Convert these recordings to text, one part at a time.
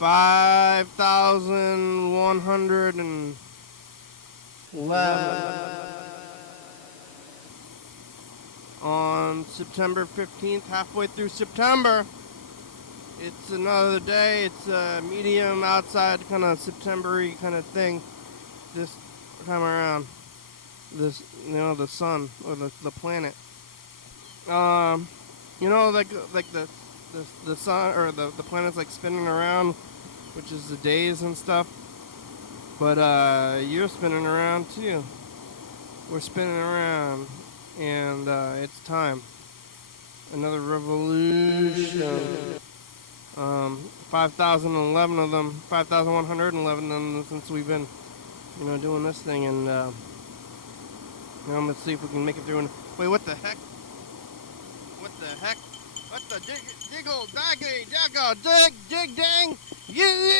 5,111 on September 15th, halfway through September. It's another day. It's a medium outside kind of September-y kind of thing this time around. This, the sun or the planet. Like the sun or the planet's like spinning around, which is the days and stuff. But you're spinning around too. We're spinning around, and it's time. Another revolution. 5,011 of them, 5,111 of them since we've been, doing this thing, and let's see if we can make it through. Wait, what the heck? What the heck? What the diggle, daggy, jaggo, dig, dang, yeah!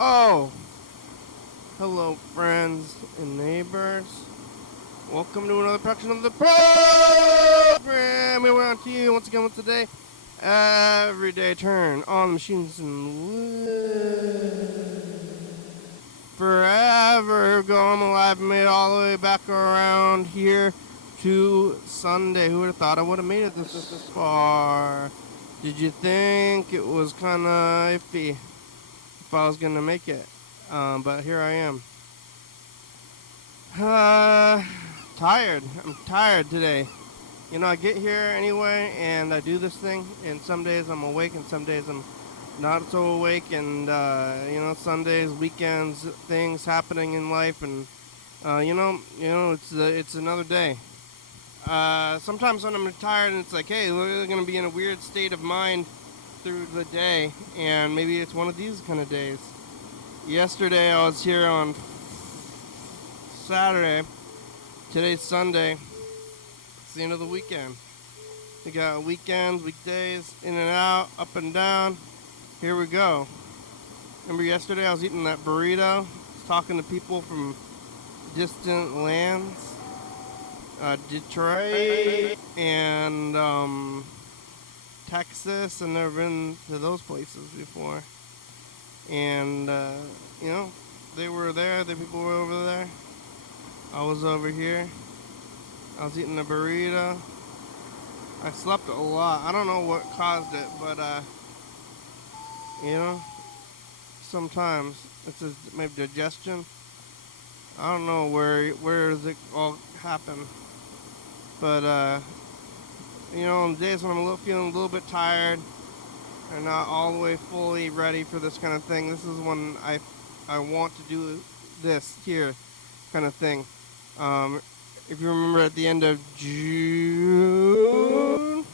Oh, hello, friends and neighbors. Welcome to another production of the program. Here we're on to you once again with today. Everyday turn on the machines and forever going alive, made it all the way back around here to Sunday. Who would have thought I would have made it this far? Did you think it was kind of iffy if I was going to make it? But here I am. Tired. I'm tired today. I get here anyway, and I do this thing, and some days I'm awake, and some days I'm not so awake, and, Sundays, weekends, things happening in life, and, it's another day. Sometimes when I'm tired, and it's like, hey, we're going to be in a weird state of mind through the day, and maybe it's one of these kind of days. Yesterday, I was here on Saturday. Today's Sunday. It's the end of the weekend. We got weekends, weekdays, in and out, up and down. Here we go. Remember yesterday I was eating that burrito, talking to people from distant lands, Detroit and Texas. I've never been to those places before. And, they were there, the people were over there. I was over here. I was eating a burrito. I slept a lot. I don't know what caused it, but sometimes it's just maybe digestion. I don't know where does it all happen. But on days when I'm feeling a little bit tired and not all the way fully ready for this kind of thing, this is when I want to do this here kind of thing. If you remember at the end of June,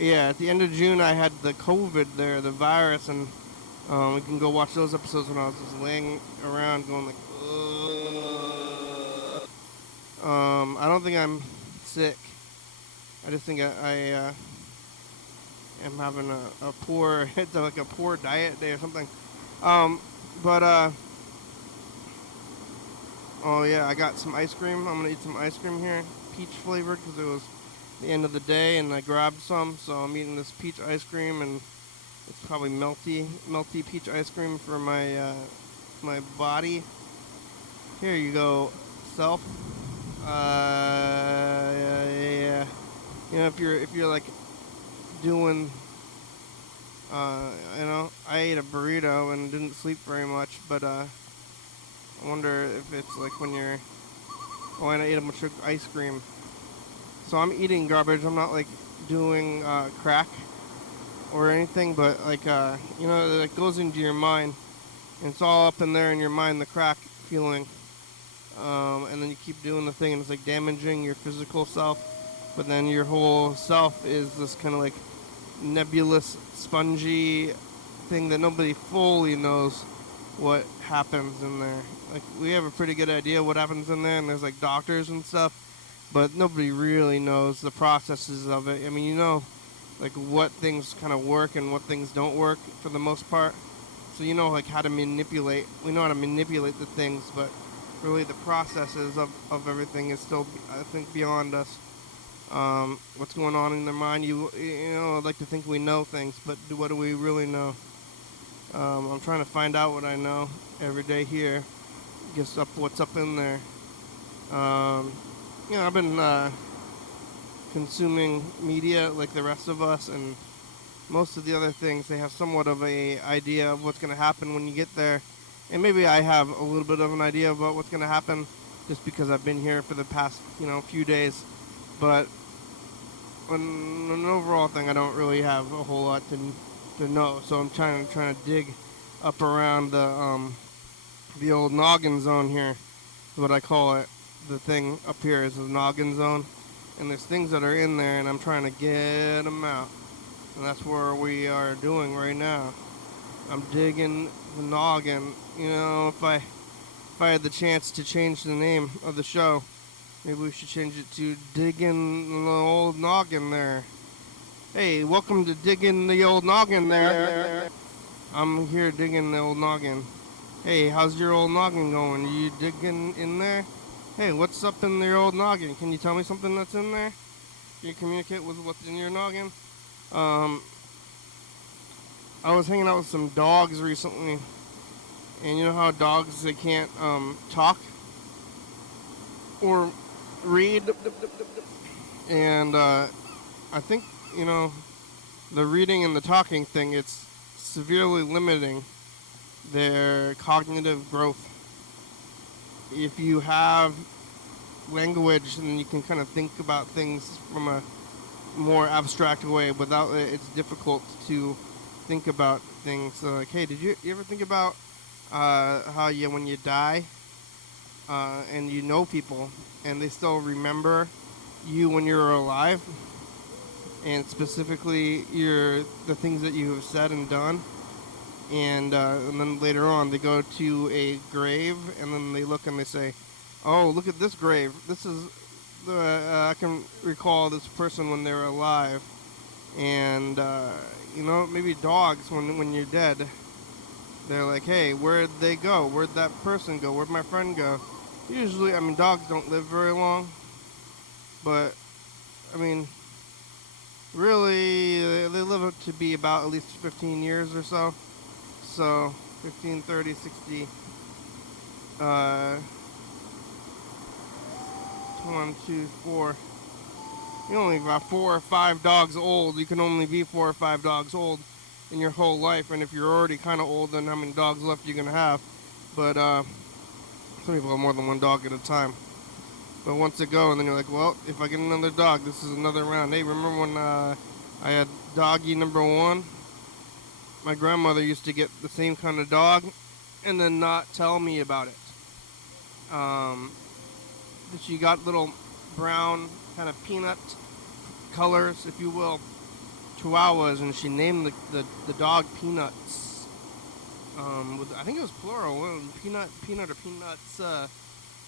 at the end of June I had the COVID there, the virus, and we can go watch those episodes when I was just laying around going like, I don't think I'm sick. I just think I am having a poor, it's like a poor diet day or something. Oh yeah, I got some ice cream. I'm gonna eat some ice cream here, peach flavored, because it was the end of the day and I grabbed some, so I'm eating this peach ice cream, and it's probably melty peach ice cream for my my body. Here you go, self. Yeah. If you're like doing, I ate a burrito and didn't sleep very much, but I wonder if it's like when I ate a bunch of ice cream. So I'm eating garbage. I'm not like doing crack or anything, but like it goes into your mind, and it's all up in there in your mind, the crack feeling. And then you keep doing the thing, and it's like damaging your physical self, but then your whole self is this kind of like nebulous, spongy thing that nobody fully knows what happens in there. Like, we have a pretty good idea what happens in there, and there's like doctors and stuff, but nobody really knows the processes of it. I mean, like what things kind of work and what things don't work for the most part. So like how to manipulate. We know how to manipulate the things, but really the processes of everything is still, I think, beyond us. what's going on in their mind. You know, I'd like to think we know things, but what do we really know? I'm trying to find out what I know every day here. Guess up what's up in there. Um, you know, I've been consuming media like the rest of us, and most of the other things, they have somewhat of a idea of what's going to happen when you get there. And maybe I have a little bit of an idea about what's going to happen just because I've been here for the past, few days. But on an overall thing, I don't really have a whole lot to know. So I'm trying to dig up around the old noggin zone here, is what I call it. The thing up here is the noggin zone, and there's things that are in there, and I'm trying to get them out. And that's where we are doing right now. I'm digging the noggin. You know, if I had the chance to change the name of the show, maybe we should change it to Digging the Old Noggin there. Hey, welcome to Digging the Old Noggin there. I'm here digging the old noggin. Hey, how's your old noggin going? Are you digging in there? Hey, what's up in your old noggin? Can you tell me something that's in there? Can you communicate with what's in your noggin? Um, I was hanging out with some dogs recently, and you know how dogs, they can't talk or read, and I think the reading and the talking thing, it's severely limiting their cognitive growth. If you have language, then you can kind of think about things from a more abstract way. Without it, it's difficult to think about things. Like, hey, did you ever think about how when you die and you know people and they still remember you when you're alive, and specifically the things that you have said and done, and then later on they go to a grave and then they look and they say, oh, look at this grave. This is I can recall this person when they were alive. And maybe dogs, when you're dead, they're like, hey, where'd they go? Where'd that person go? Where'd my friend go? Usually, dogs don't live very long, but really they live up to be about at least 15 years or so. So 15, 30, 60, 1, 2, 4. You're only about 4 or 5 dogs old. You can only be 4 or 5 dogs old in your whole life. And if you're already kind of old, then how many dogs left you're going to have? But some people have more than one dog at a time. But once they go, and then you're like, well, if I get another dog, this is another round. Hey, remember when I had doggy number 1? My grandmother used to get the same kind of dog and then not tell me about it. She got little brown kind of peanut colors, if you will, chihuahuas, and she named the dog Peanuts. I think it was plural, peanut or peanuts,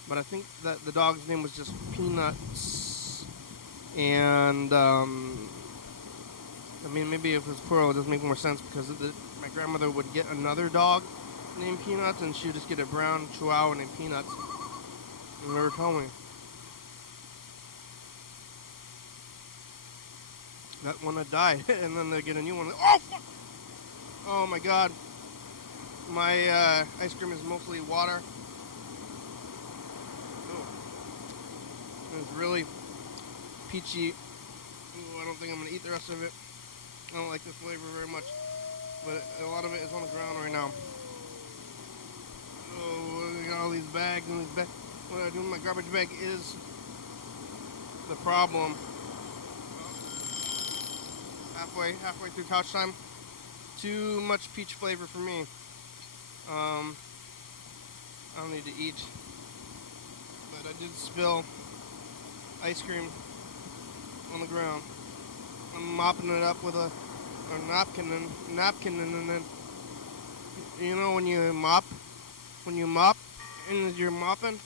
but I think that the dog's name was just Peanuts. And maybe if it was plural, it does make more sense, because my grandmother would get another dog named Peanuts, and she would just get a brown chihuahua named Peanuts. And they were telling me that one had died, and then they get a new one. Oh, fuck! Oh, my God. My ice cream is mostly water. Oh. It's really peachy. Ooh, I don't think I'm going to eat the rest of it. I don't like the flavor very much, but a lot of it is on the ground right now. Oh, I got all these bags and these bags. What I do in my garbage bag is the problem. Halfway through couch time. Too much peach flavor for me. I don't need to eat, but I did spill ice cream on the ground. I'm mopping it up with a napkin, and then when you mop and you're mopping,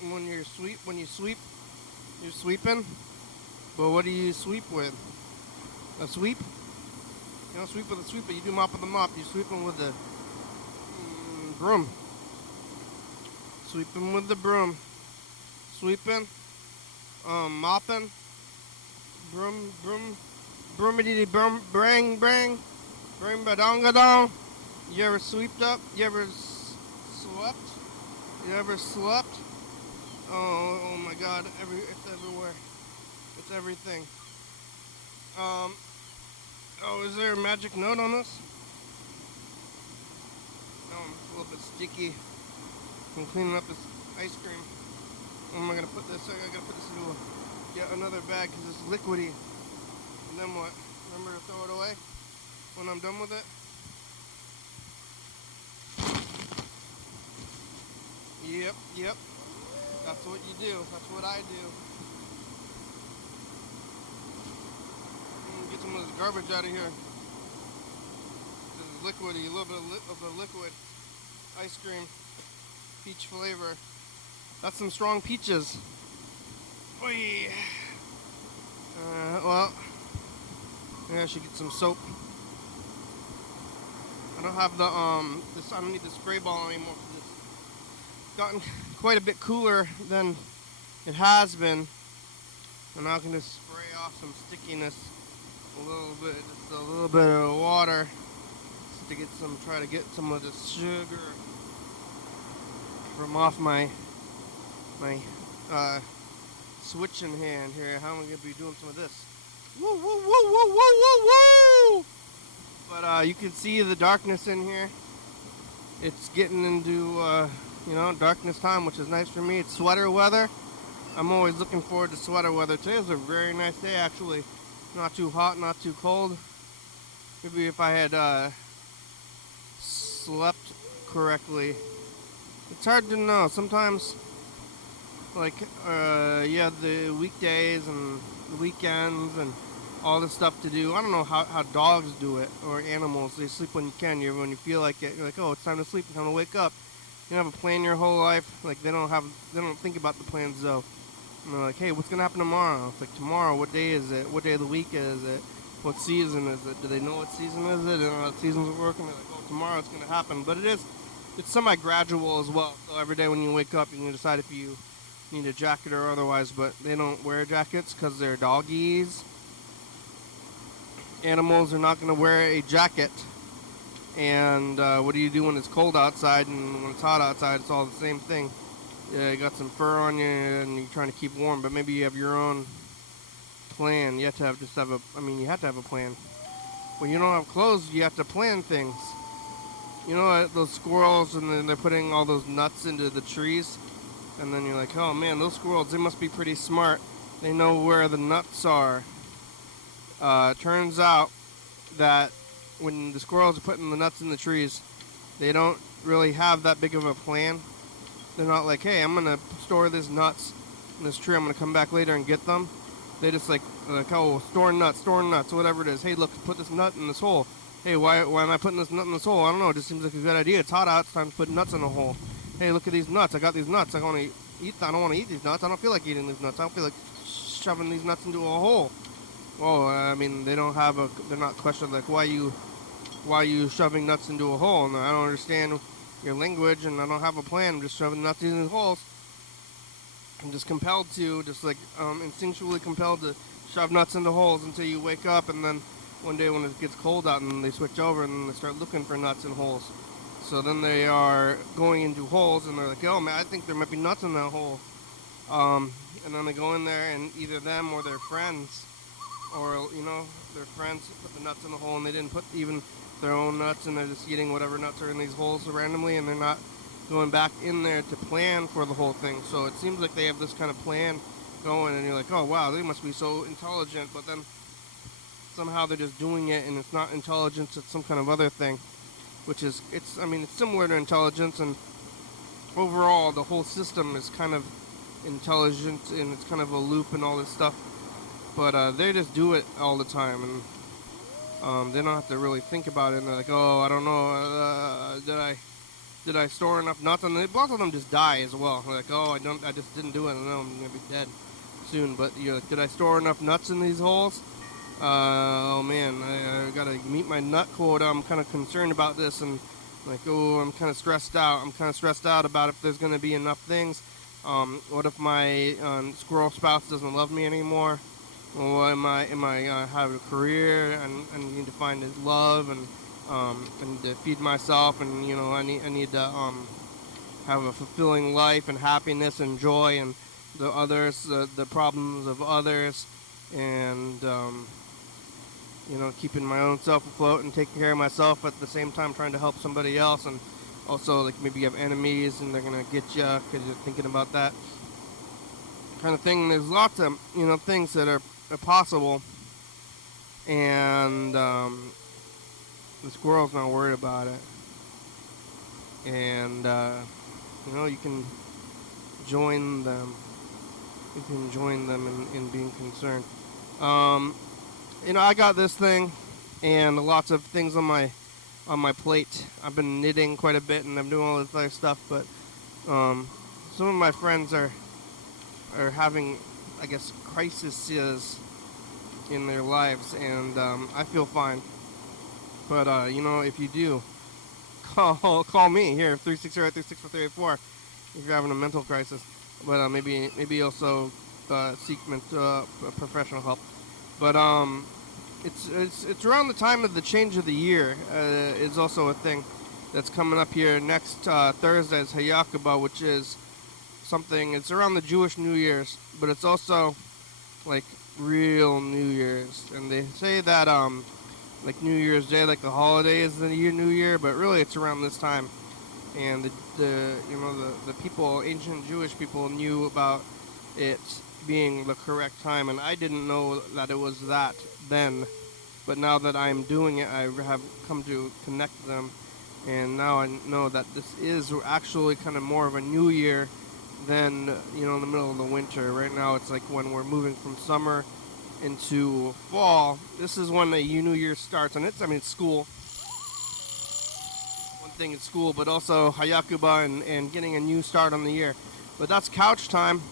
and when you sweep, you're sweeping. But what do you sweep with? A sweep? You don't sweep with a sweep, but you do mop with a mop. You're sweeping with the broom. Sweeping with the broom. Sweeping, mopping, Broom, broom, broomity brum, brang, brang, bring badongadong. You ever swept up? You ever swept? You ever slept? Oh my God! It's everywhere. It's everything. Um. Oh, is there a magic note on this? No, it's a little bit sticky. I'm cleaning up this ice cream. Where am I gonna put this? I gotta put this into yet another bag because it's liquidy. And then what? Remember to throw it away when I'm done with it? Yep. That's what you do. That's what I do. Get some of this garbage out of here. This is liquidy, a little bit of the liquid ice cream, peach flavor. That's some strong peaches. Oy. Well, maybe I should get some soap. I don't have the I don't need the spray ball anymore. It's gotten quite a bit cooler than it has been, and now I can just spray off some stickiness a little bit of water to try to get some of this sugar from off my switching hand here. How am I gonna be doing some of this? Woo woo woo woo woo woo woo! But you can see the darkness in here. It's getting into darkness time, which is nice for me. It's sweater weather. I'm always looking forward to sweater weather. Today was a very nice day, actually. Not too hot, not too cold. Maybe if I had slept correctly. It's hard to know. Sometimes, the weekdays and the weekends and all this stuff to do. I don't know how dogs do it, or animals. They sleep when you can. When you feel like it, you're like, oh, it's time to sleep, it's time to wake up. You don't have a plan your whole life. Like they don't think about the plans though. And they're like, hey, what's gonna happen tomorrow? It's like, tomorrow, what day is it? What day of the week is it? What season is it? Do they know what season is it? They don't know what seasons are working. They're like, oh, tomorrow it's gonna happen. But it's semi-gradual as well. So every day when you wake up, you can decide if you need a jacket or otherwise. But they don't wear jackets because they're doggies. Animals are not gonna wear a jacket. And what do you do when it's cold outside and when it's hot outside? It's all the same thing. Yeah, you got some fur on you and you're trying to keep warm, but maybe you have your own plan. You have to have a plan. When you don't have clothes, you have to plan things. You know those squirrels, and then they're putting all those nuts into the trees, and then you're like, oh man, those squirrels, they must be pretty smart. They know where the nuts are. Turns out that when the squirrels are putting the nuts in the trees, they don't really have that big of a plan. They're not like, hey, I'm going to store these nuts in this tree. I'm going to come back later and get them. They just oh, store nuts, whatever it is. Hey, look, put this nut in this hole. Hey, why am I putting this nut in this hole? I don't know. It just seems like a good idea. It's hot out. It's time to put nuts in the hole. Hey, look at these nuts. I got these nuts. I don't want to eat these nuts. I don't feel like eating these nuts. I don't feel like shoving these nuts into a hole. Oh, I mean, they're not questioned like, why are you shoving nuts into a hole? And I don't understand your language, and I don't have a plan. I'm just shoving nuts in these holes. I'm just compelled to, instinctually compelled to shove nuts into holes until you wake up, and then one day when it gets cold out, and they switch over, and then they start looking for nuts in holes. So then they are going into holes, and they're like, oh man, I think there might be nuts in that hole. And then they go in there, and either them or their friends, their friends put the nuts in the hole, and they didn't put even their own nuts, and they're just eating whatever nuts are in these holes randomly, and they're not going back in there to plan for the whole thing. So it seems like they have this kind of plan going, and you're like, oh wow, they must be so intelligent, but then somehow they're just doing it, and it's not intelligence, it's some kind of other thing, which is, it's similar to intelligence, and overall the whole system is kind of intelligent, and it's kind of a loop and all this stuff, but they just do it all the time, and they don't have to really think about it, and they're like, oh, I don't know, did I store enough nuts? And both of them just die as well. They're like, oh, I just didn't do it, and I'm gonna be dead soon. But you're like, did I store enough nuts in these holes? Oh man, I gotta meet my nut quota. I'm kind of concerned about this, and like, oh, I'm kind of stressed out. I'm kind of stressed out about if there's gonna be enough things. What if my squirrel spouse doesn't love me anymore? Well, am I have a career and I need to find love and I need to feed myself and I need to have a fulfilling life and happiness and joy and the problems of others and keeping my own self afloat and taking care of myself at the same time trying to help somebody else and also like maybe you have enemies and they're gonna get you because you're thinking about that kind of thing. There's lots of things that are possible and the squirrel's not worried about it and you can join them. You can join them in being concerned. Um, I got this thing and lots of things on my plate. I've been knitting quite a bit and I'm doing all this other stuff, but some of my friends are having, I guess, crises in their lives, and I feel fine. But if you do, call me here 360-364-3484 if you're having a mental crisis. But maybe also seek professional help. But it's around the time of the change of the year is also a thing that's coming up here next Thursday is Hayakuba, which is something. It's around the Jewish New Year's, but it's also like real New Year's, and they say that like New Year's Day, like the holiday is the New Year, but really it's around this time. And the people, ancient Jewish people, knew about it being the correct time, and I didn't know that it was that then. But now that I'm doing it, I have come to connect them, and now I know that this is actually kind of more of a new year than in the middle of the winter. Right now, it's like when we're moving from summer into fall. This is when the new year starts, and it's school. One thing is school, but also Hayakuba and getting a new start on the year. But that's couch time.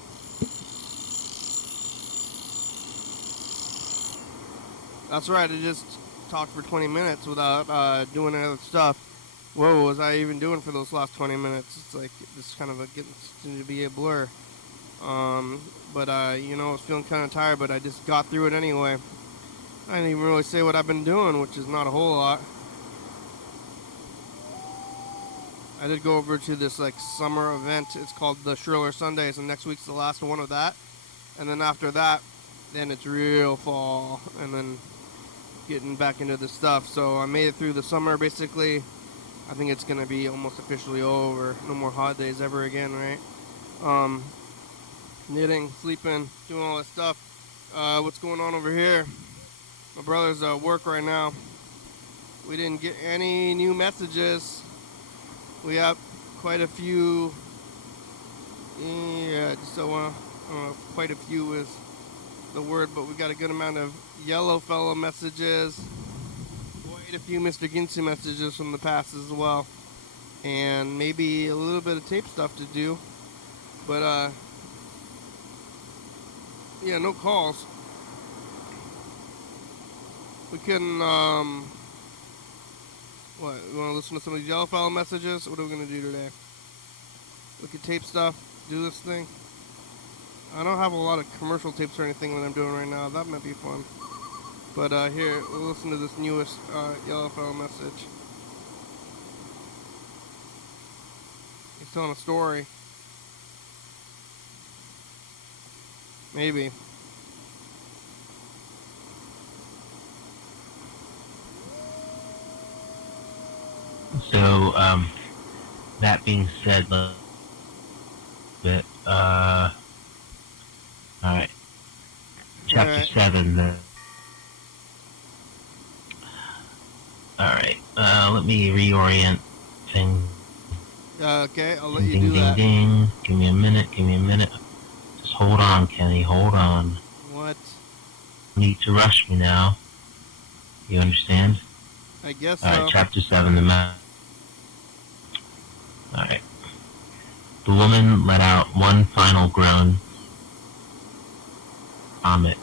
That's right, I just talked for 20 minutes without doing any other stuff. What was I even doing for those last 20 minutes? It's like, this kind of getting to be a blur. But I was feeling kind of tired, but I just got through it anyway. I didn't even really say what I've been doing, which is not a whole lot. I did go over to this like summer event. It's called the Shriller Sundays, and next week's the last one of that. And then after that, then it's real fall, and then getting back into the stuff. So I made it through the summer basically. I think it's gonna be almost officially over. No more hot days ever again, right? Knitting, sleeping, doing all that stuff. What's going on over here? My brother's at work right now. We didn't get any new messages. We have quite a few. Yeah, so I don't know if quite a few is the word, but we got a good amount of yellow fellow messages. Quite a few Mr. Ginsu messages from the past as well. And maybe a little bit of tape stuff to do. But yeah, no calls. We can, what, you want to listen to some of these yellow file messages? What are we going to do today? Look at tape stuff, do this thing. I don't have a lot of commercial tapes or anything that I'm doing right now. That might be fun. But here, we'll listen to this newest yellow file message. He's telling a story. Maybe. So, that being said, alright. Chapter 7, alright, let me reorient things. Okay, I'll let ding, you ding, do ding, that. Ding. Give me a minute. Just hold on, Kenny, hold on. What? You need to rush me now. You understand? I guess so. Alright, Chapter 7, the man. Alright. The woman let out one final groan. Vomit.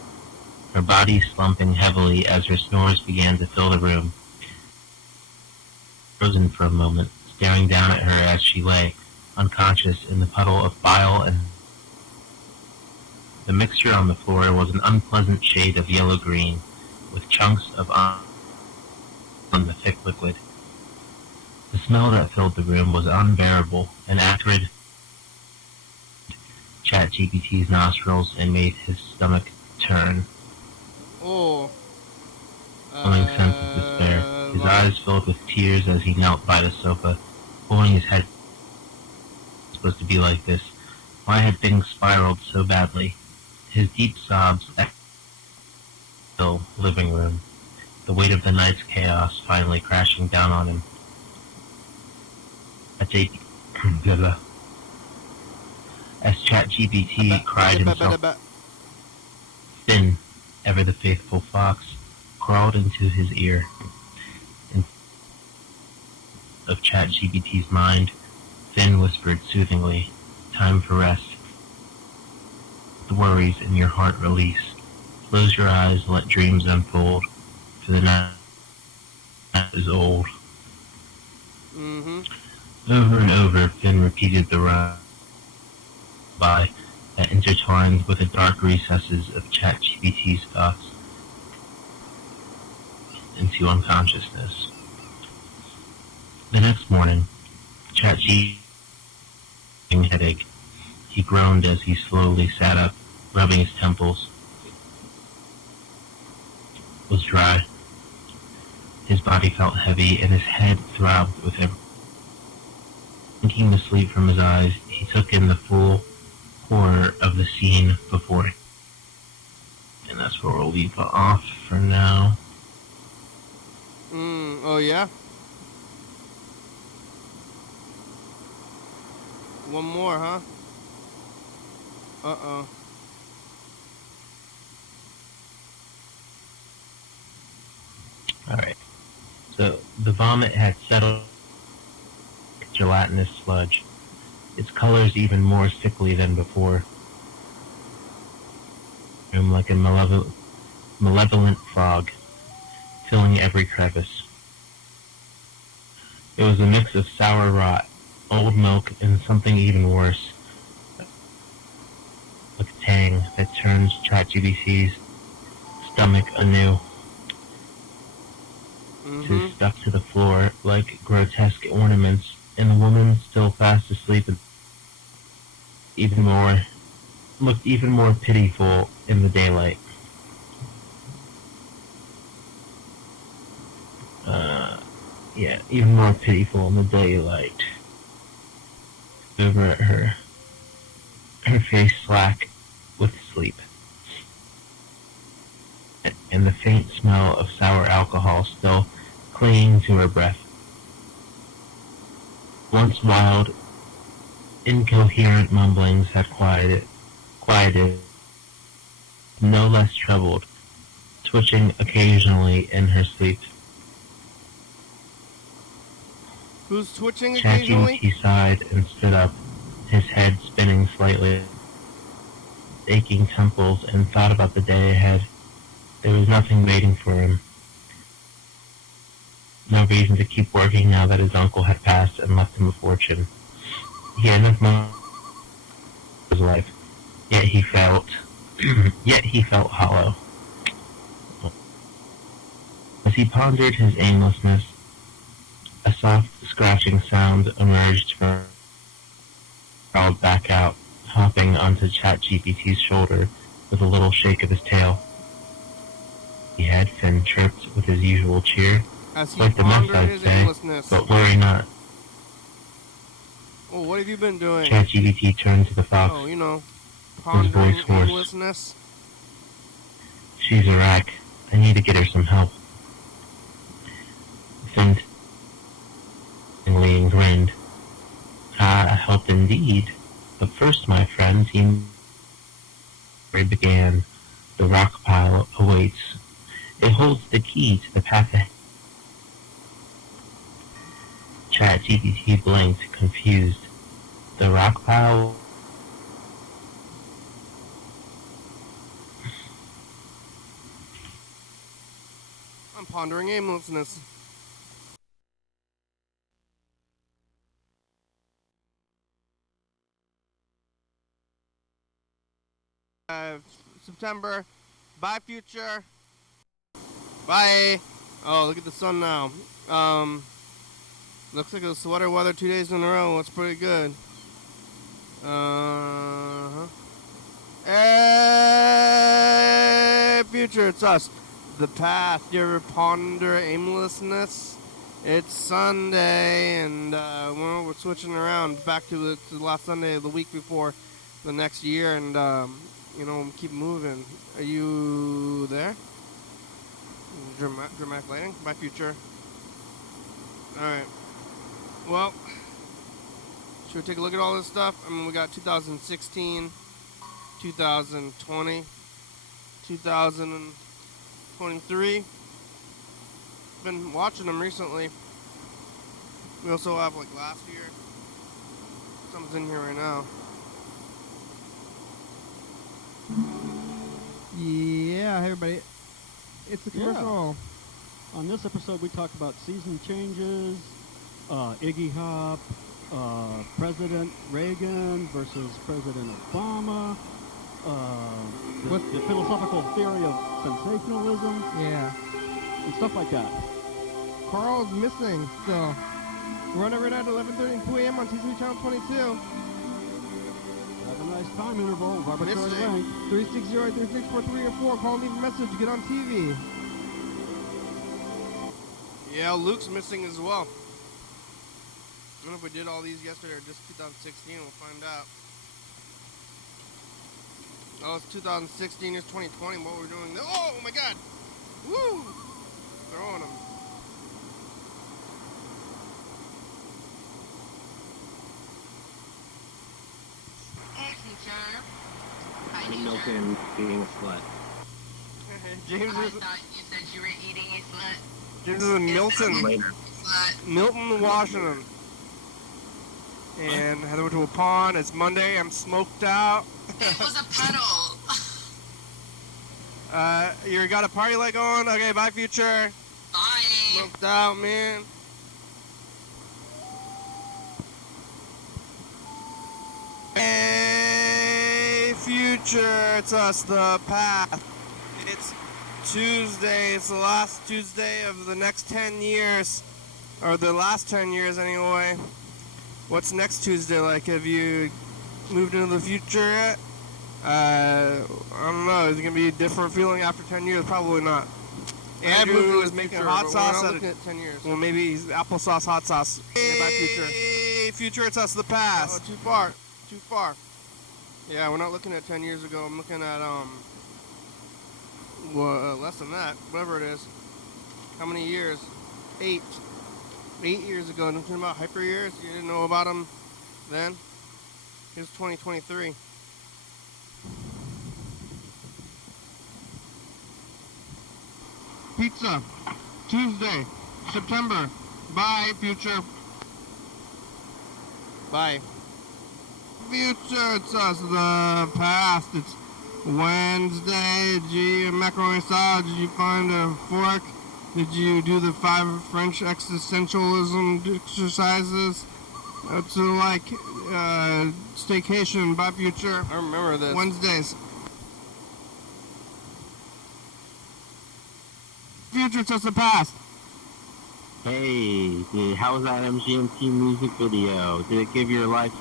Her body slumping heavily as her snores began to fill the room. Frozen for a moment, staring down at her as she lay, unconscious in the puddle of bile and The mixture on the floor was an unpleasant shade of yellow-green, with chunks of on the thick liquid. The smell that filled the room was unbearable and acrid. ChatGPT's nostrils and made his stomach turn. Oh. Feeling sense of despair. His Vomit. eyes filled with tears as he knelt by the sofa, pulling his head. Supposed to be like this. Why had things spiraled so badly? His deep sobs echoed in the living room, the weight of the night's chaos finally crashing down on him. As ChatGPT cried himself, Finn, ever the faithful fox, crawled into his ear. Of ChatGPT's mind, Finn whispered soothingly, "Time for rest. The worries in your heart release. Close your eyes, let dreams unfold, for the night is old." Mm-hmm. Over and over, Finn repeated the lullaby that intertwined with the dark recesses of ChatGPT's thoughts into unconsciousness. The next morning, ChatGPT had a headache. He groaned as he slowly sat up, rubbing his temples. It was dry. His body felt heavy and his head throbbed with every. Blinking the sleep from his eyes, he took in the full horror of the scene before him. And that's where we'll leave off for now. Oh, yeah? One more, huh? Uh-oh. Alright. So, the vomit had settled like gelatinous sludge, its colors even more sickly than before. Like a malevolent fog, filling every crevice. It was a mix of sour rot, old milk, and something even worse. Like a tang that turns ChatGPT's stomach anew. Mm-hmm. Stuck to the floor like grotesque ornaments, and the woman, still fast asleep, looked even more pitiful in the daylight. Even more pitiful in the daylight. Over at her face slack with sleep, and the faint smell of sour alcohol still clinging to her breath. Once wild, incoherent mumblings had quieted, no less troubled, twitching occasionally in her sleep. Who's twitching occasionally? ChatGPT sighed and stood up, his head spinning slightly, aching temples, and thought about the day ahead. There was nothing waiting for him. No reason to keep working now that his uncle had passed and left him a fortune. He had enough money for his life, yet he felt hollow. As he pondered his aimlessness, a soft scratching sound emerged from crawled back out, hopping onto ChatGPT's shoulder with a little shake of his tail. He had Finn chirped with his usual cheer. As he Like the mess, pondered I'd his say, aimlessness. but worry not. Oh, what have you been doing? ChatGPT turned to the fox, Oh, you know, his pondering voice hoarse. aimlessness. "She's a wreck. I need to get her some help." Finn grinned. Help indeed. But first, my friends, he began. The rock pile awaits. It holds the key to the path ahead. ChatGPT blinked, confused. The rock pile. I'm pondering aimlessness. September. Bye, future. Bye. Oh, look at the sun now. Looks like a sweater weather 2 days in a row. That's pretty good. Hey, future, it's us. The path. You ever ponder aimlessness? It's Sunday, and we're switching around back to the last Sunday of the week before the next year, and keep moving. Are you there? Dramatic lighting. Bye, future. All right. Well, should we take a look at all this stuff? I mean, we got 2016, 2020, 2023. Been watching them recently. We also have like last year. Something's in here right now. Yeah, hey everybody. It's a commercial. Yeah. On this episode, we talk about season changes, Iggy Hop, President Reagan versus President Obama, the philosophical theory of sensationalism, Yeah. and stuff like that. Carl's missing still. Run every night at 11:30 and 2 a.m. on TC Channel 22. Have a nice time interval, arbitrary Missing. length. 360-3643 or 4. Call and leave a message. Get on TV. Yeah, Luke's missing as well. I don't know if we did all these yesterday or just 2016. We'll find out. Oh, it's 2016. It's 2020. What we're doing? Oh my God! Woo! Throwing them. Hey, teacher. Hi, And teacher. Milton being a slut. James I is thought you said you were eating a slut. James is in Milton, Later. Slut. Milton, Washington. And Heather went to a pond. It's Monday. I'm smoked out. It was a puddle. You got a party light going? Okay, bye, future. Bye. Smoked out, man. Hey, future, it's us, the path. It's Tuesday. It's the last Tuesday of the next 10 years, or the last 10 years anyway. What's next Tuesday like? Have you moved into the future yet? I don't know. Is it gonna be a different feeling after 10 years? Probably not. Andrew is making hot sauce out of 10 years. well, maybe applesauce hot sauce. Yeah, bye, future. Hey, future, it's us, the past. Oh, too far. Too far. Yeah, we're not looking at 10 years ago. I'm looking at less than that. Whatever it is. How many years? 8. 8 years ago. Nothing about hyper years. You didn't know about them then. Here's 2023. Pizza, Tuesday, September. Bye, future. Bye. Future, it's us, the past. It's Wednesday. Gee, macaroni salad. Did you find a fork? Did you do the 5 French existentialism exercises? It's like staycation. Bye, future. I remember this. Wednesdays. Future, it's us, the past. Hey, how was that MGMT music video? Did it give your life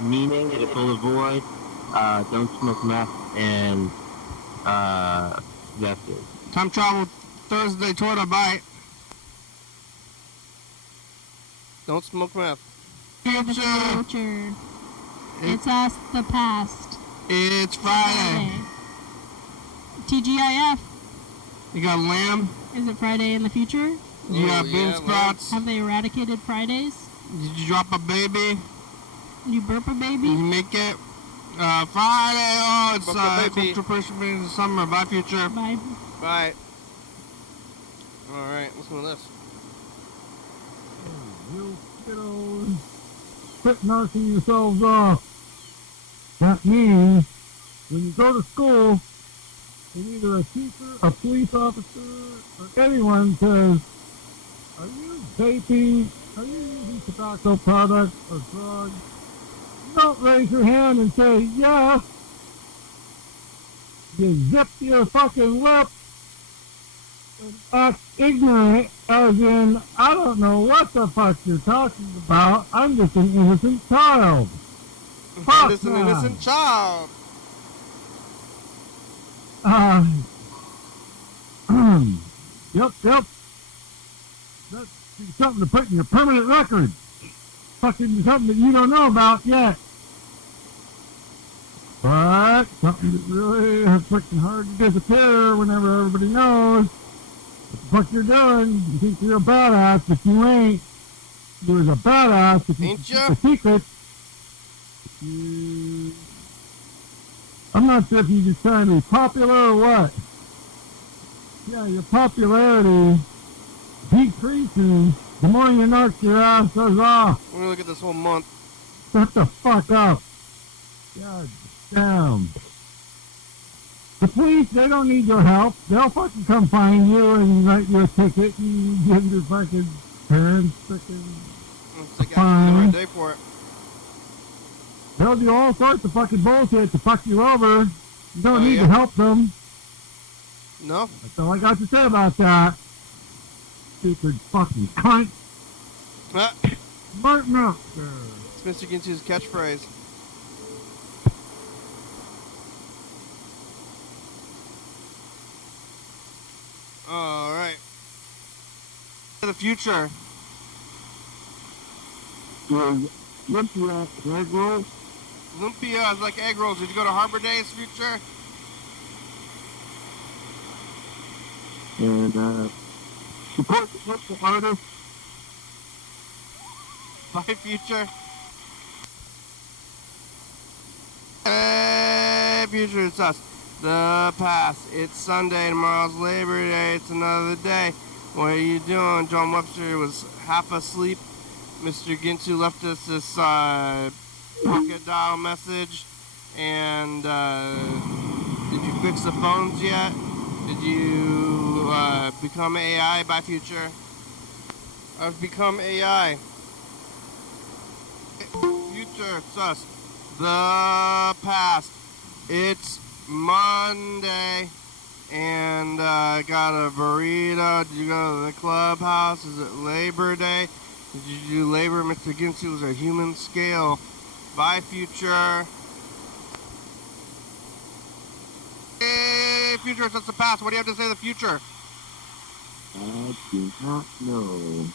meaning? Did it fill the void? Don't smoke meth, and that's it. Time travel Thursday toward a bite. Don't smoke meth. The Future. future. It's us, the past. It's Friday. TGIF. You got lamb. Is it Friday in the future? You got yeah, bean sprouts. Have they eradicated Fridays? Did you drop a baby? You burp a Did baby? you make it? Friday. Oh, it's Drop a baby. culture appreciation of summer. Bye, future. Bye. Bye. All right, listen to this. You kiddos, quit knocking yourselves off. That means when you go to school, and either a teacher, a police officer, or anyone says, "Are you vaping? Are you using tobacco products or drugs?" You don't raise your hand and say yes. You zip your fucking lip and act ignorant, as in, I don't know what the fuck you're talking about. I'm just an innocent child. I'm just an innocent child. Yep. That's something to put in your permanent record. Fucking something that you don't know about yet. But something that really is freaking hard to disappear whenever everybody knows what the fuck you're doing. You think you're a badass, but you ain't. You're a badass if you Ain't keep ya? the secret. I'm not sure if you're just trying to be popular or what. Yeah, your popularity decreases the more you knock your asses off. Let me look at this whole month. Shut the fuck up. God damn. The police, they don't need your help. They'll fucking come find you and write you a ticket and give your fucking parents freaking It's like I have a day for it. They'll do all sorts of fucking bullshit to fuck you over. You don't need yeah? to help them. No? That's all I got to say about that. Stupid fucking cunt. Martin up there. It's Mr. Ginsu's catchphrase. Alright. The future. Lumpia, egg rolls. Lumpia is like egg rolls. Did you go to Harbor Days, future? And, support the local artists. Bye, future. Hey, future, it's us. The past. It's Sunday. Tomorrow's Labor Day. It's another day. What are you doing? John Webster was half asleep. Mr. Ginsu left us this pocket dial message. And did you fix the phones yet? Did you become AI by future? I've become AI. Future, it's us. The past. It's Monday. And I got a burrito. Did you go to the clubhouse? Is it Labor Day? Did you do labor? Mr. Ginsu was a human scale. Bye, future. Hey, future, it's the past. What do you have to say to the future? I do not know.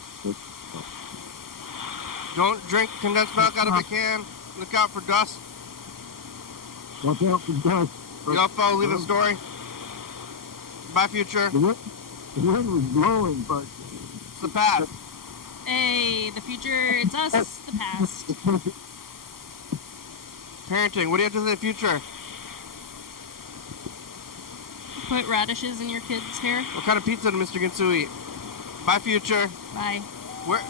Don't drink condensed milk out of a can. Look out for dust. Watch out for dust. You don't follow, leave a story. Bye, future. The wind was blowing, but It's the past. Hey, the future, it's us, the past. Parenting. What do you have to say to the future? Put radishes in your kids' hair. What kind of pizza did Mr. Ginsu eat? Bye, future. Bye. Where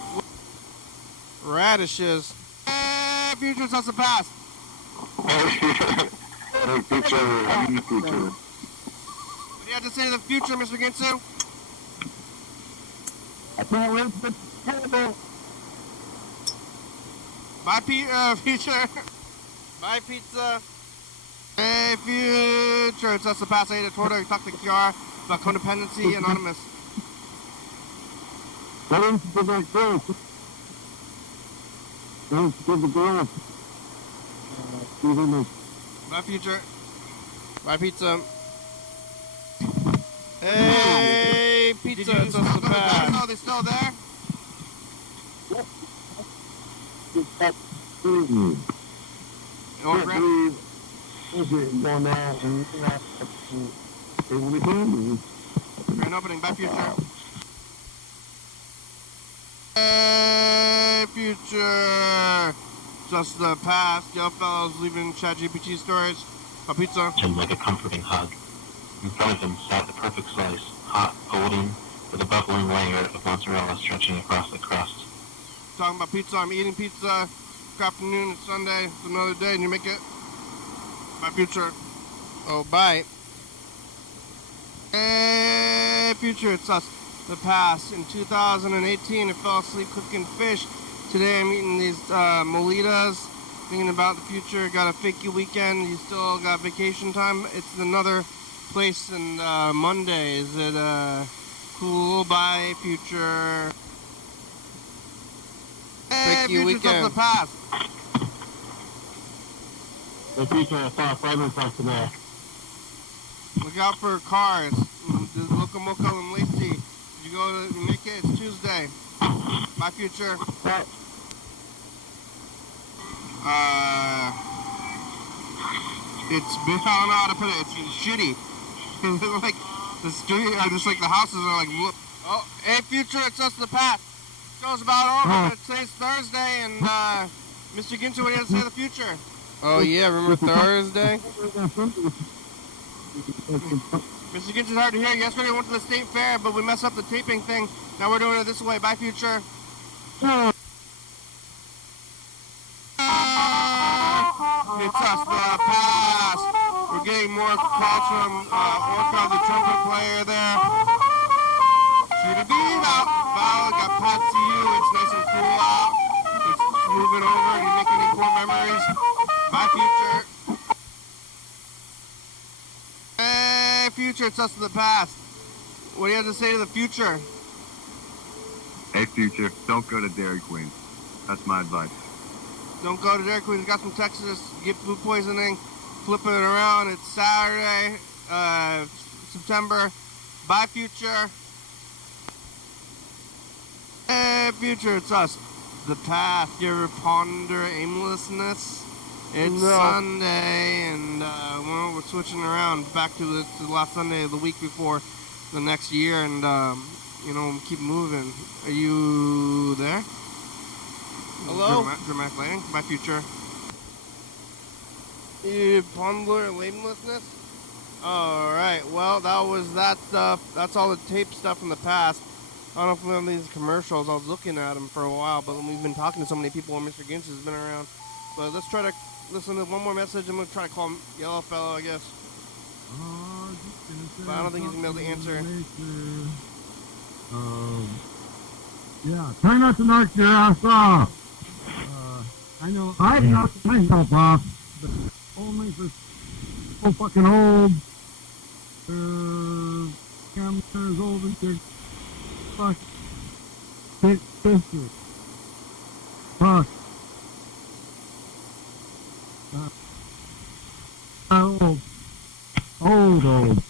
radishes. Hey, future, it's us the past. hey, future. What do you have to say to the future, Mr. Ginsu? I can't wait for the table. Bye, future. Bye, pizza. Hey, future, it's us the past. I ate a torta. Talk to Kiara about codependency anonymous. Thanks for that girl. Thanks for the girl. Bye, future. Bye, pizza. Hey, pizza, it's us the past. Oh, they still there? Oh, Grant. Going down and Grand opening. Bye, future. Hey, future. Just the past. Yo, fellows leaving ChatGPT stories. Bye, pizza. Him like a comforting hug. In front of him sat the perfect slice, hot, golden, with a bubbling layer of mozzarella stretching across the crust. Talking about pizza. I'm eating pizza. Good afternoon. It's Sunday. It's another day, and you make it. Bye, future. Oh, bye. Hey, future. It's us. The past. In 2018, I fell asleep cooking fish. Today, I'm eating these molitas Thinking about the future, got a fakey weekend, you still got vacation time. It's another place in Monday. Is it cool? Bye, future. Hey, Fakey future stuff weekend. the past. The future, I saw a fragment talk today. Look out for cars. There's Loco Moco and Lacey. Did you go to make it? It's Tuesday. Bye, future. It's, I don't know how to put it. It's shitty. Like the street, just like the houses are like. Oh, hey, future! It's us, the past. Show's about over. Today's Thursday, and Mr. Ginter, what do you have to say to the future? Oh yeah, remember Thursday? Mr. Ginter's hard to hear. Yesterday we went to the state fair, but we messed up the taping thing. Now we're doing it this way. Bye, future. It's us, the past. We're getting more calls from Orca, the trumpet player there. Should it be out? Val, got Pat to you. It's nice and cool out. It's moving over and making any cool memories. Bye, future. Hey, future, it's us in the past. What do you have to say to the future? Hey, future, don't go to Dairy Queen. That's my advice. Don't go to Dairy Queen. It's got some Texas. Get food poisoning. Flipping it around. It's Saturday, September. Bye, future. Hey, future, it's us. The past. You ever ponder aimlessness? It's Sunday, and well, we're switching around back to the last Sunday of the week before the next year, and you know, keep moving. Are you there? Hello? Dramatic lighting. My future. You ponder aimlessness? Alright, well, that was that stuff. That's all the tape stuff from the past. I don't know if we have these commercials. I was looking at them for a while, but we've been talking to so many people when Mr. Gintz has been around. But let's try to listen to one more message. I'm going to try to call him Yellow Fellow, I guess. But I don't think he's going to be able to answer. Yeah, try not to knock your ass off. I know I've knocked myself off, but only for so fucking old. 10 years old and their fuck big sister. Fuck. Old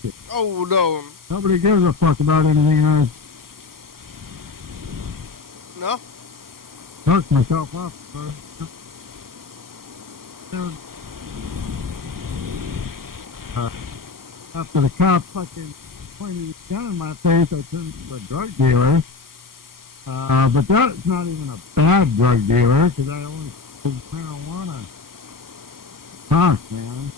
shit. Oh, no. Nobody gives a fuck about anything else. No? Knocked myself off. After the cop fucking pointed his gun in my face, I turned to a drug dealer. But that's not even a bad drug dealer, because I only sold marijuana. Fuck, man.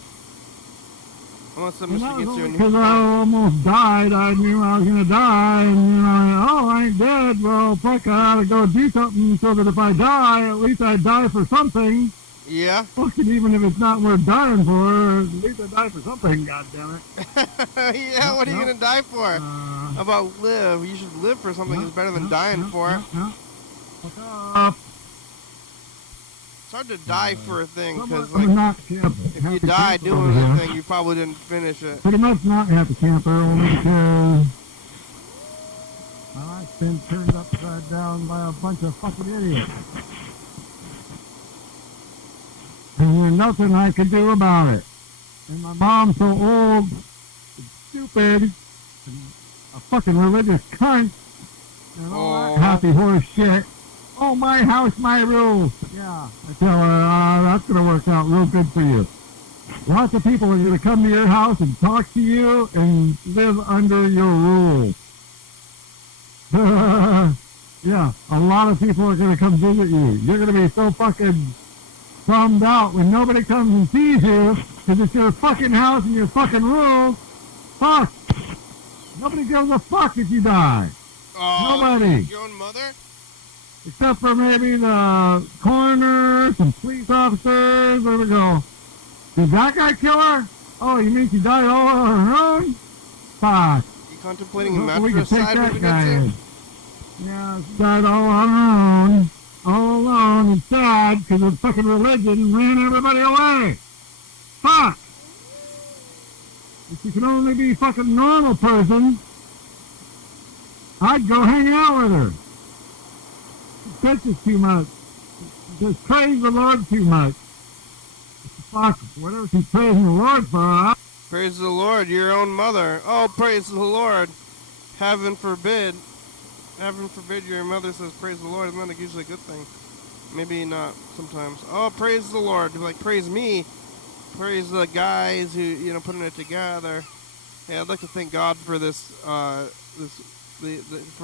Unless the And that Mr. was Gintz only you because I almost died. I knew I was going to die, and you know, oh, I ain't dead. Well, fuck, I ought to go do something so that if I die, at least I die for something. Yeah? Fucking even if it's not worth dying for, at least I die for something, goddammit. Yeah, what are you going to die for? How about live? You should live for something that's better than dying for it. Fuck off. It's hard to die for a thing, because I'm like, not if you die doing a thing, you probably didn't finish it. Pretty much not happy camper, only because my life's been turned upside down by a bunch of fucking idiots. And there's nothing I can do about it. And my mom's so old and stupid and a fucking religious cunt and all that happy horse shit. Oh, my house, my rules. Yeah, I tell her, that's going to work out real good for you. Lots of people are going to come to your house and talk to you and live under your rules. Yeah, a lot of people are going to come visit you. You're going to be so fucking bummed out when nobody comes and sees you because it's your fucking house and your fucking rules. Fuck. Nobody gives a fuck if you die. Nobody. Your own mother? Except for maybe the coroner, some police officers. Where we go? Did that guy kill her? Oh, you mean she died all on her own? Fuck. You contemplating a We can take matricide that movie guy next in. Yeah, she died all on her own. all alone and sad because of fucking religion ran everybody away. Fuck! If you could only be a fucking normal person, I'd go hang out with her. She bitches too much. She just praise the Lord too much. Fuck, whatever she's praising the Lord for, Praise the Lord, your own mother. Oh, praise the Lord. Heaven forbid your mother says praise the Lord. Isn't that usually a good thing? Maybe not sometimes. Oh, praise the Lord. Like, praise me. Praise the guys who, putting it together. Hey, I'd like to thank God for this, for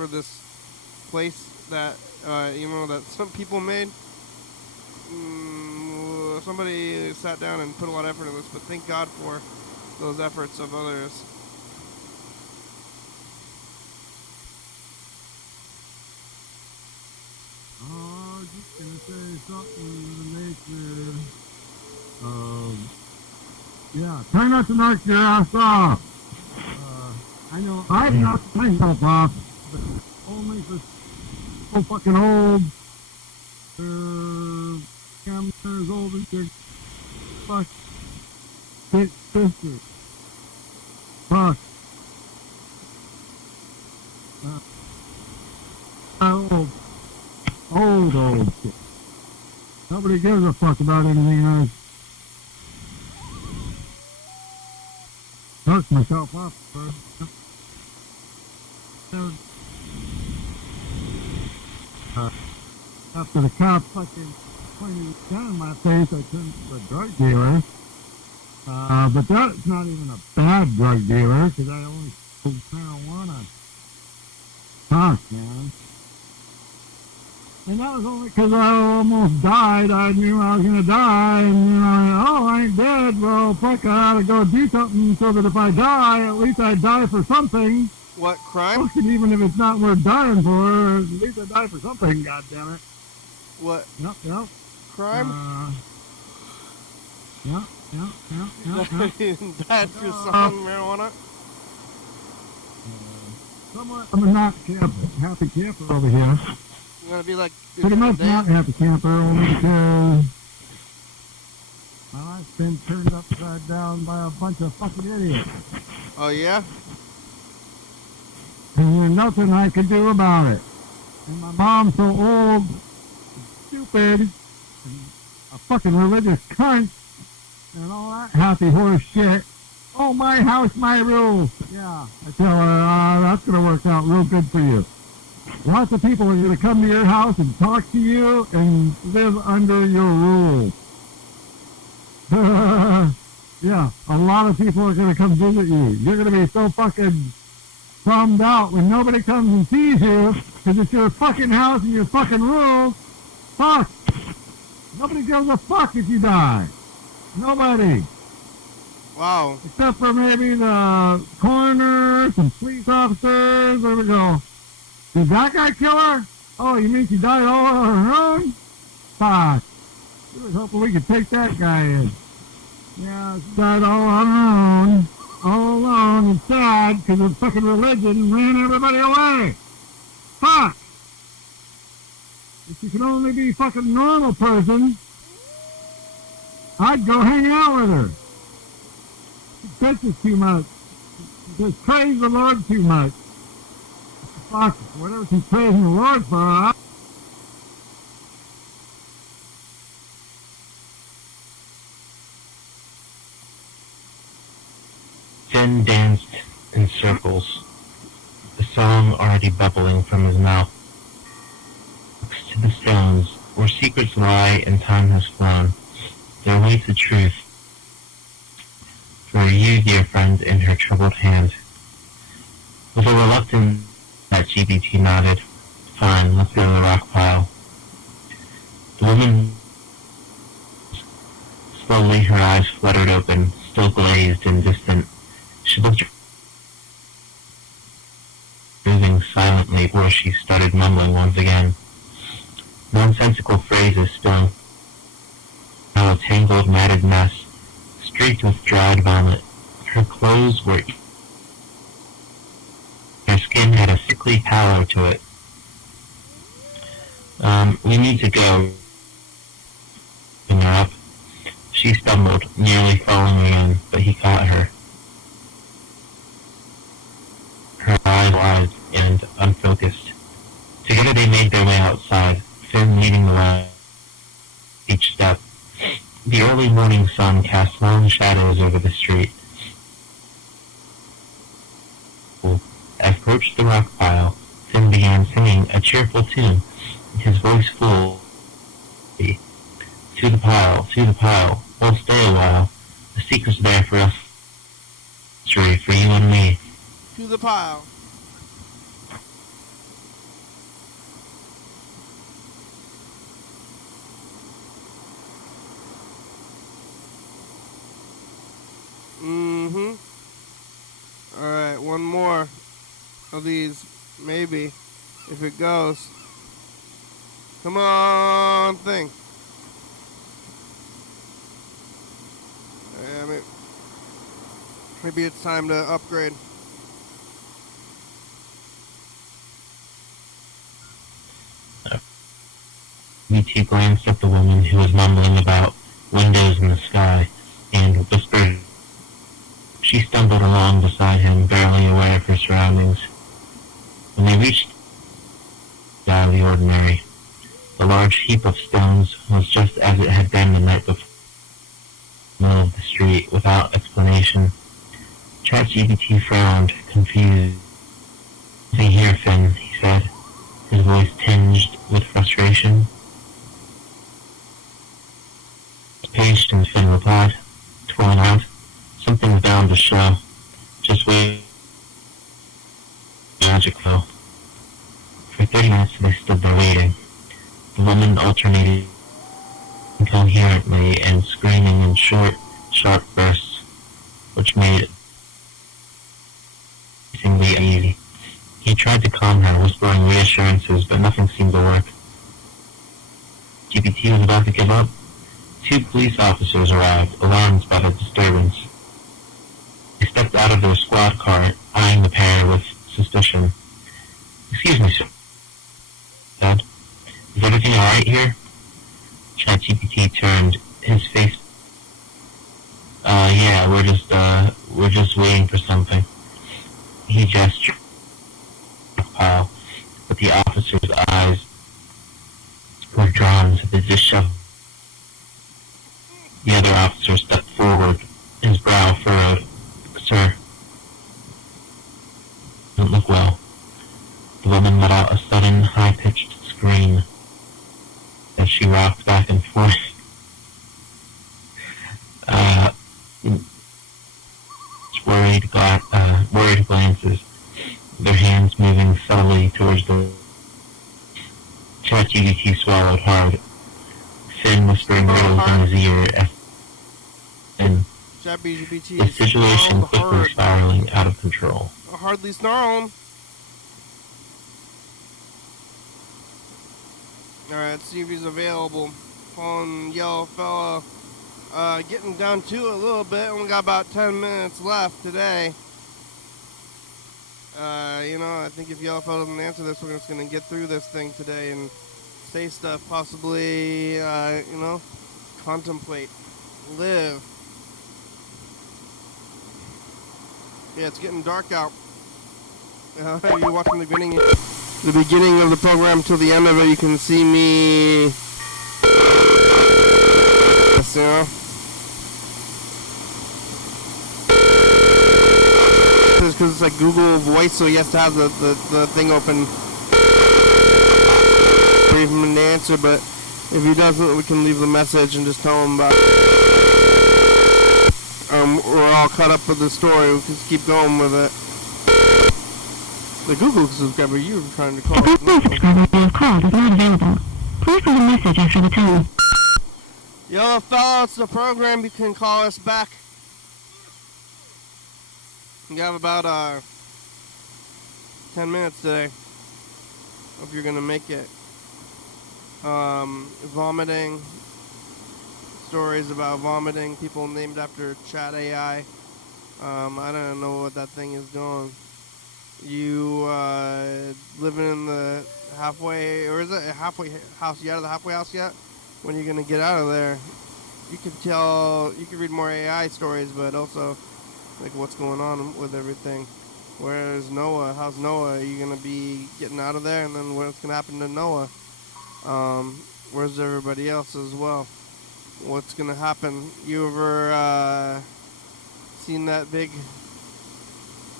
this place that, that some people made. Somebody sat down and put a lot of effort into this, but thank God for those efforts of others. I was just gonna say something in the nature of, try not to knock your ass off. I know I've knocked myself off, but only for so fucking old. Years old and your fuck big sister. Fuck. Old shit. Nobody gives a fuck about anything else. Knocked myself off first. After the cop fucking pointed a gun in my face, I turned to a drug dealer. But that's not even a bad drug dealer, because I only sold marijuana. Fuck, man. And that was only because I almost died. I knew I was going to die, and I ain't dead. Well, fuck, I ought to go do something so that if I die, at least I die for something. What, crime? Fuck it, even if it's not worth dying for, at least I die for something, goddammit. What? Yep. Crime? Yep. Died for some marijuana? Somewhat, I'm a not happy camper over here. You're gonna be like Pretty much not happy camper, only because my life's been turned upside down by a bunch of fucking idiots. Oh, yeah? And there's nothing I can do about it. And my mom's so old, stupid, and a fucking religious cunt, and all that happy horse shit. Oh, my house, my rules. Yeah, I tell her, that's going to work out real good for you. Lots of people are going to come to your house and talk to you and live under your rules. Yeah, a lot of people are going to come visit you. You're going to be so fucking bummed out when nobody comes and sees you because it's your fucking house and your fucking rules. Fuck. Nobody gives a fuck if you die. Nobody. Wow. Except for maybe the coroner, some police officers. There we go. Did that guy kill her? Oh, you mean she died all on her own? Fuck. We was hoping we could take that guy in. Yeah, she died all on her own. All alone and sad because of fucking religion ran everybody away. Fuck. If you could only be a fucking normal person, I'd go hang out with her. She bitches too much. She just praise the Lord too much. Fuck, whatever she's praising the Lord for, Finn danced in circles, the song already bubbling from his mouth. Next to the stones, where secrets lie and time has flown, there waits a truth for you, dear friend, in her troubled hand. With a reluctant that GBT nodded. Fine, let's go to the rock pile. The woman, slowly her eyes fluttered open, still glazed and distant. She looked, moving silently before she started mumbling once again. Nonsensical phrases spilling out a tangled, matted mess, streaked with dried vomit. Her clothes were... Her skin had a sickly pallor to it. We need to go. Picking her up. She stumbled, nearly falling again, but he caught her. Her eyes wide and unfocused. Together they made their way outside, Finn leading the way each step. The early morning sun cast long shadows over the street. As approached the rock pile, Finn began singing a cheerful tune, his voice full. To the pile, we'll stay a while. The secret's there for us, for you and me. To the pile. Mm-hmm. Alright, one more of these, maybe, if it goes. Come on, thing. Maybe it's time to upgrade. BT glanced at the woman who was mumbling about windows in the sky and whispered. She stumbled along beside him, barely aware of her surroundings. When they reached out of the ordinary, the large heap of stones was just as it had been the night before. In the middle of the street, without explanation. ChatGPT frowned, confused. "Nothing here, Finn," he said, his voice tinged with frustration. "Patient," and Finn replied, twirling out. "Something's bound to show. Just wait." Magic flow. For 30 minutes they stood there waiting. The woman alternated incoherently and screaming in short, sharp bursts, which made it increasingly uneasy. He tried to calm her, whispering reassurances, but nothing seemed to work. GPT was about to give up. 2 police officers arrived, alarmed by the disturbance. They stepped out of their squad car, eyeing the pair with suspicion. "Excuse me, sir," he said. "Is everything alright here?" ChatGPT turned, his face. Yeah, we're just waiting for something." He gestured to the pile, but the officer's eyes were drawn to the disheveled. The other officer stepped forward, his brow furrowed. "Sir, doesn't look well." The woman let out a sudden, high-pitched scream as she rocked back and forth. Worried glances, their hands moving subtly towards the. ChatGPT swallowed hard. Finn whispering riddles in his ear as the situation quickly spiraling out of control. Hardly snarling. Alright, let's see if he's available. Phone yellow fella. Getting down to it a little bit. Only got about 10 minutes left today. I think if yellow fella doesn't answer this, we're just gonna get through this thing today and say stuff, possibly, contemplate, live. Yeah, it's getting dark out. If you're watching the beginning of the program till the end of it, you can see me. Because it's like Google Voice, so he has to have the thing open for him to answer. But if he doesn't, we can leave the message and just tell him about. We're all caught up with the story. We can just keep going with it. The Google subscriber you were trying to call. The Google subscriber you have called is not available. Please leave a message after the tone. Yellow fella, it's the program. You can call us back. You have about 10 minutes today. Hope you're gonna make it. Vomiting. Stories about vomiting. People named after Chat AI. I don't know what that thing is doing. you living in the halfway, or is it a halfway house? You out of the halfway house yet? When are you gonna get out of there? You can read more AI stories, but also like what's going on with everything. Where's Noah? How's Noah? Are you gonna be getting out of there? And then what's gonna happen to Noah? Where's everybody else as well? What's gonna happen? You ever seen that big?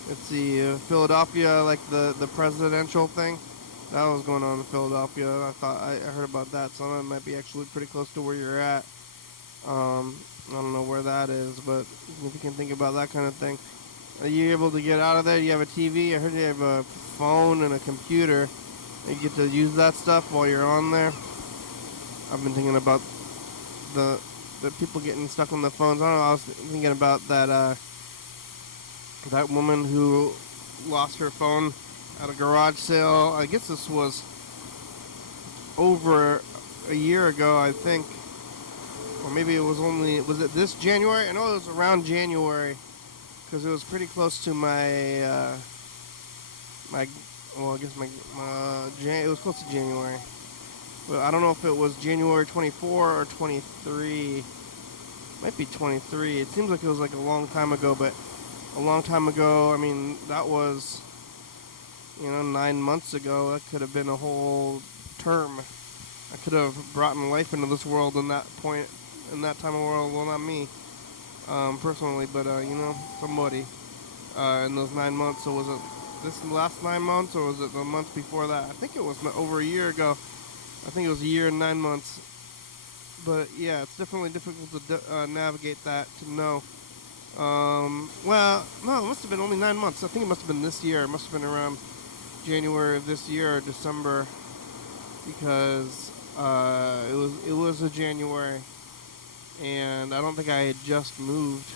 Let's see, Philadelphia, like the presidential thing. That was going on in Philadelphia. I heard about that, so that might be actually pretty close to where you're at. I don't know where that is, but if you can think about that kind of thing. Are you able to get out of there? Do you have a TV? I heard you have a phone and a computer. You get to use that stuff while you're on there. I've been thinking about the people getting stuck on the phones. I don't know. I was thinking about that woman who lost her phone at a garage sale. I guess this was over a year ago, I think. Or maybe it was it this January? I know it was around January, because it was pretty close to it was close to January. But I don't know if it was January 24 or 23. Might be 23. It seems like it was like a long time ago, but a long time ago, I mean, that was, 9 months ago. That could have been a whole term. I could have brought life into this world in that point, in that time of world. Well, not me, personally, but, somebody, in those 9 months. So was it this last 9 months, or was it the month before that? I think it was over a year ago. I think it was a year and 9 months. But, yeah, it's definitely difficult to navigate that, to know. Well, no, it must have been only 9 months. I think it must have been this year. It must have been around January of this year or December, because it was a January, and I don't think I had just moved,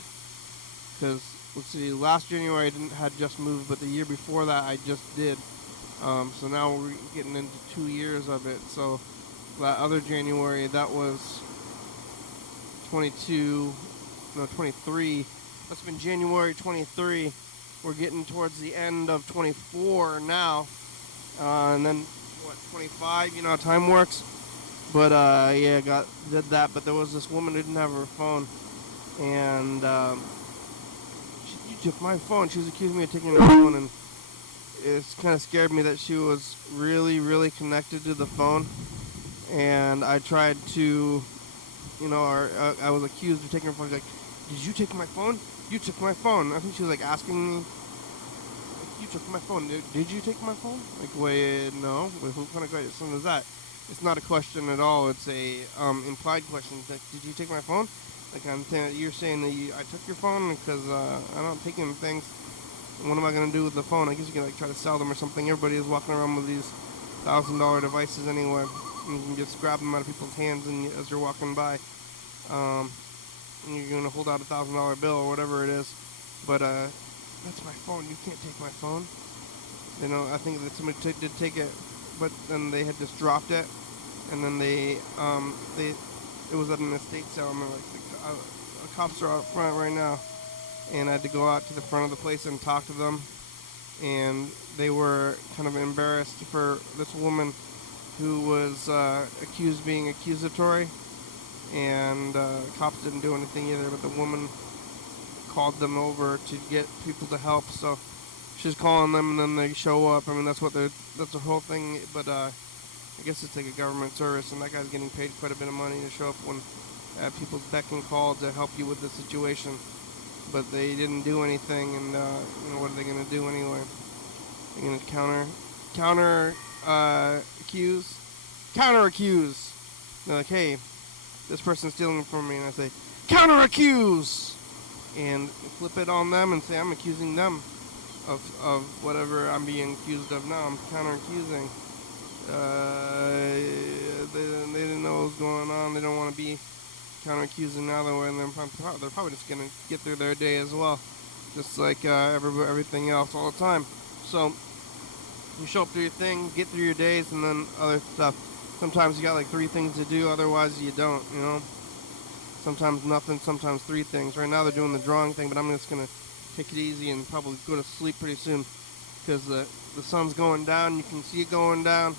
because let's see, last January I had just moved, but the year before that I just did. So now we're getting into 2 years of it. So that other January, that was 23. That's been January 23. We're getting towards the end of 24 now. And then, 25? You know how time works? But, yeah, did that. But there was this woman who didn't have her phone. And, you took my phone. She was accusing me of taking my phone. And it's kind of scared me that she was really, really connected to the phone. And I tried to, I was accused of taking her phone. She's like, did you take my phone? You took my phone. I think she was like asking me, like, you took my phone. Did you take my phone? Like, wait, no. Wait, what kind of question is that? It's not a question at all. It's a implied question. Like, did you take my phone? Like, you're saying that I took your phone because I don't take in things. What am I going to do with the phone? I guess you can like try to sell them or something. Everybody is walking around with these $1,000 devices anyway. You can just grab them out of people's hands and as you're walking by. And you're going to hold out a $1,000 bill or whatever it is. But that's my phone. You can't take my phone. I think that somebody did take it, but then they had just dropped it. And then it was at an estate sale. And the cops are out front right now. And I had to go out to the front of the place and talk to them. And they were kind of embarrassed for this woman who was being accusatory. And cops didn't do anything either, but the woman called them over to get people to help. So she's calling them, and then they show up. I mean, that's the whole thing. But I guess it's like a government service, and that guy's getting paid quite a bit of money to show up when people's beck and call to help you with the situation. But they didn't do anything, and what are they going to do anyway? They're going to counter accuse. They're like, hey, this person's stealing from me, and I say, counter accuse, and flip it on them and say I'm accusing them of whatever I'm being accused of now. I'm counter accusing. They didn't know what was going on. They don't want to be counter accusing now. They're probably just gonna get through their day as well, just like everything else all the time. So you show up to your thing, get through your days, and then other stuff. Sometimes you got like 3 things to do, otherwise you don't, Sometimes nothing, sometimes 3 things. Right now they're doing the drawing thing, but I'm just going to take it easy and probably go to sleep pretty soon. because the sun's going down. You can see it going down,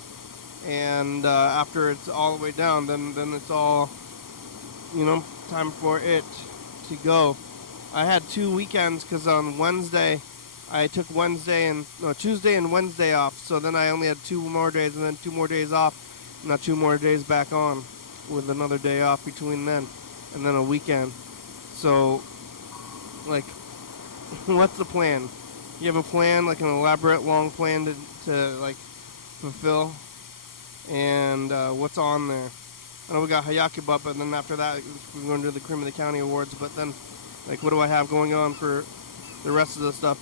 and after it's all the way down, then it's all, time for it to go. I had 2 weekends because on Wednesday, I took Tuesday and Wednesday off. So then I only had 2 more days, and then 2 more days off, and now 2 more days back on, with another day off between then, and then a weekend. So, like, what's the plan? You have a plan, like an elaborate, long plan to like, fulfill? And what's on there? I know we got Hayakibup, and then after that, we're going to do the Cream of the County Awards, but then, like, what do I have going on for the rest of the stuff?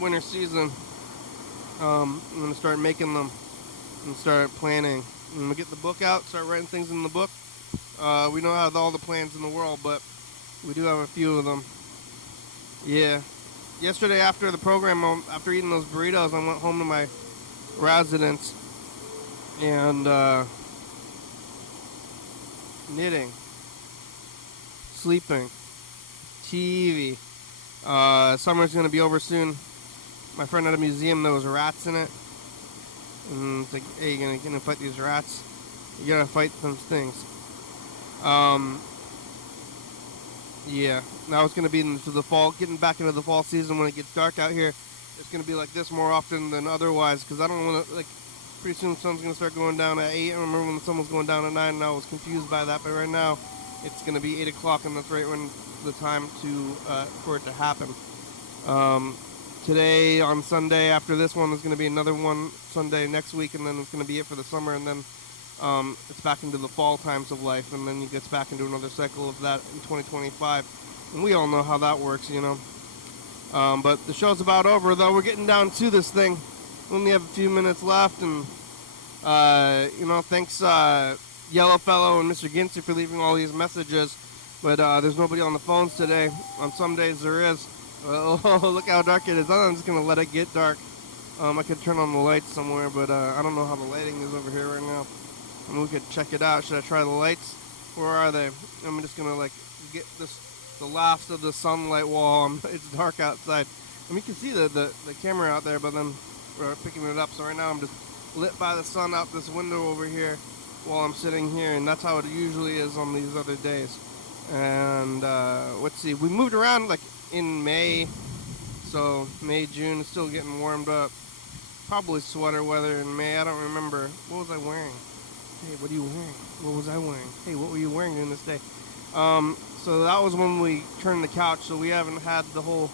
Winter season, I'm going to start making them and start planning. I'm going to get the book out, start writing things in the book. We don't have all the plans in the world, but we do have a few of them. Yeah. Yesterday after the program, after eating those burritos, I went home to my residence and knitting, sleeping, TV. Summer's going to be over soon. My friend had a museum, there was rats in it. And it's like, hey, you gonna fight these rats? You gotta fight some things. Yeah, now it's gonna be into the fall, getting back into the fall season when it gets dark out here. It's gonna be like this more often than otherwise, because I don't want to, like, pretty soon the sun's gonna start going down at 8. I remember when the sun was going down at 9, and I was confused by that, but right now it's gonna be 8 o'clock, and that's right when the time for it to happen. Today, on Sunday, after this one, there's going to be another one Sunday next week, and then it's going to be it for the summer, and then it's back into the fall times of life, and then it gets back into another cycle of that in 2025. And we all know how that works, But the show's about over, though. We're getting down to this thing. We only have a few minutes left, and, thanks, Yellowfellow and Mr. Gincy for leaving all these messages. But there's nobody on the phones today. On some days there is. Oh, look how dark it is. I'm just going to let it get dark. I could turn on the lights somewhere, but I don't know how the lighting is over here right now. And we could check it out. Should I try the lights? Where are they? I'm just going to, like, get the last of the sunlight while it's dark outside. I mean, you can see the camera out there, but then we're picking it up. So right now I'm just lit by the sun out this window over here while I'm sitting here, and that's how it usually is on these other days. And let's see, we moved around like in May, so May, June, it's still getting warmed up. Probably sweater weather in May, I don't remember. What was I wearing? Hey, what are you wearing? What was I wearing? Hey, what were you wearing during this day? So that was when we turned the couch, so we haven't had the whole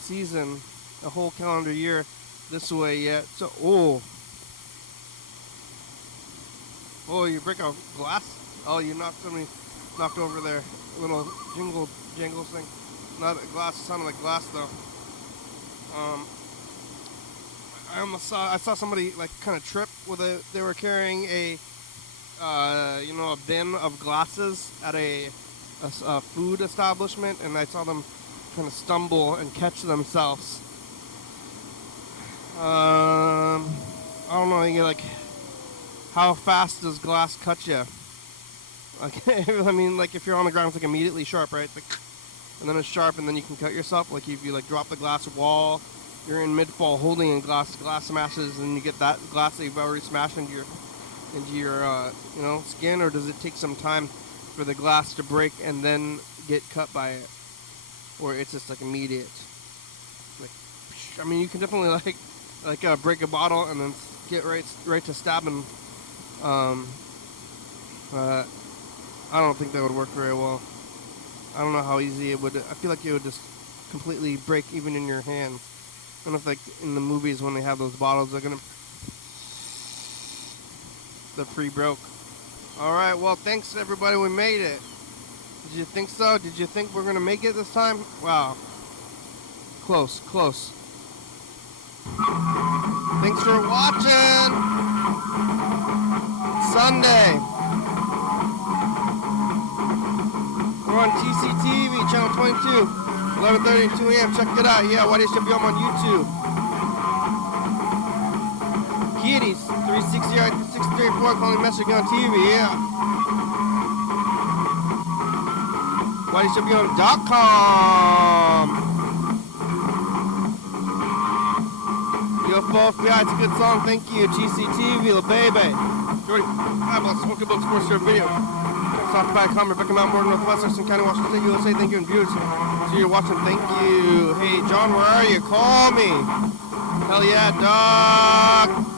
season, the whole calendar year this way yet. So, oh, you break a glass? Oh, you knocked over there. Little jingles thing. Not a glass, it sounded like glass though. I saw somebody like kind of trip they were carrying a bin of glasses at a food establishment, and I saw them kind of stumble and catch themselves. I don't know, how fast does glass cut you? Like, I mean, like if you're on the ground, it's like immediately sharp, right? Like, and then it's sharp, and then you can cut yourself. Like if you like drop the glass wall, you're in mid-fall holding a glass smashes, and you get that glass that you've already smashed into your skin, or does it take some time for the glass to break and then get cut by it, or it's just like immediate? Like, I mean, you can definitely break a bottle and then get right to stabbing. I don't think that would work very well. I don't know how easy it would. I feel like it would just completely break even in your hand. I don't know if, like, in the movies when they have those bottles, they're pre-broke. Alright, well, thanks everybody, we made it. Did you think so? Did you think we're going to make it this time? Wow. Close. Thanks for watching! Sunday. We're on TCTV, channel 22, 11:30 2 a.m. Check it out. Yeah, YDHWM on YouTube. Kitties, 360-634, calling message on TV, yeah. YDHWM.com. you, Wolf. Yeah, it's a good song. Thank you. GCT, Vila Baby. Jordy, God bless. Smoking Book Sports Show video. Soft by Comer, Rebecca Mount Morton, Northwest, Thurston County, Washington State, USA. Thank you and viewers. So you're watching. Thank you. Hey, John, where are you? Call me. Hell yeah, dog.